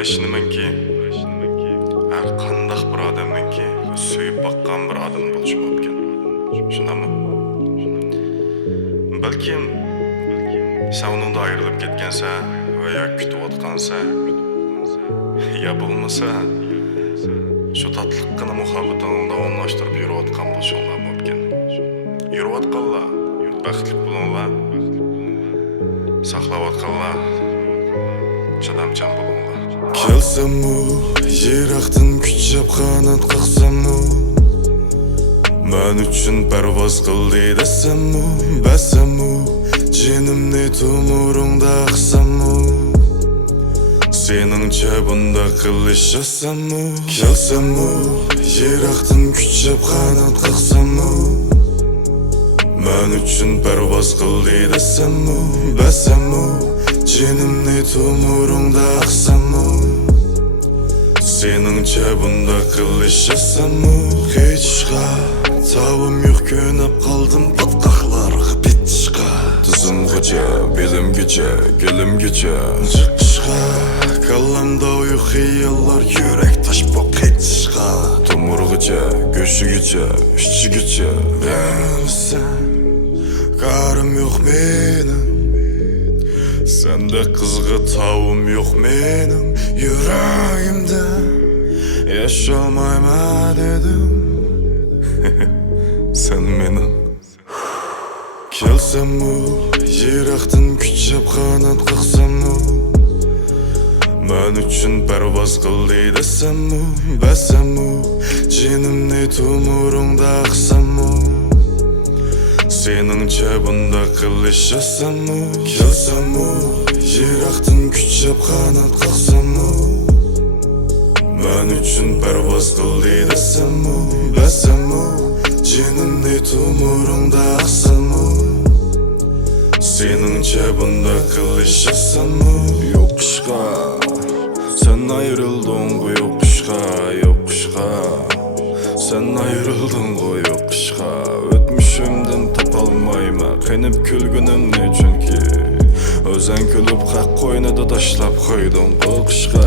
Düşünümenki her qandaq bir adamınki suyup baqqan bir adam boluşu mümkün. Şundamı? Balkim sen onundan ayrılıp ketkense veya kütüp atkansa ya bulmasa şu tatlıqqını muhabbetininde onlaştırıp yürüp atkan boluşunlar mümkün. Yürüp atkanla, baxtlik bulunla, saqlab atkanla, çadamchan bulunla. Kelsemmu, yiraqdan küchab qanat qaqsammu, men uchun parvoz qildi desammu, basammu, jinimni to'murungda aqsammu, seningcha bunda qilishasammu. Kelsemmu, yiraqdan küchab qanat qaqsammu, men uchun parvoz qildi desammu, basammu, jinimni to'murungda aqsammu, seningcha bunda qilishasammu. Hechqa tavim yo'q, ko'nib qoldim batqoqlarga bitishqa, tizimgacha, belimgacha, kelimgacha chiqishqa, kallamda uy xiyollar, yurak toshboq ketishqa, tomurg'icha, go'shigacha, ishchigacha. Sen qarim yo'q mening, sende kızgı tavım yok benim yüreğimde, yaşamayma dedim. Sen benim. Kelsemmu, yiraqdan küchab qanat qaqsammu, men uchun parvoz qildi desammu, basammu, jinimni to'murungda aqsammu, seningcha bunda qilishasammu. Kelsammu, yiraqdan küchab qanat qaqsammu, men uchun parvoz qildi desammu, basammu, jinimni to'murungda aqsammu, seningcha bunda qilishasammu. Yo'qishqa, sen ayrıldın bu yo'qishqa, yo'qishqa, sen ayrıldın bu yo'qishqa. O'tmishimdan topolmayman qenib kulgunimni, chunki o'zing kulib haq qo'ynida tashlab qo'yding qo'qishqa.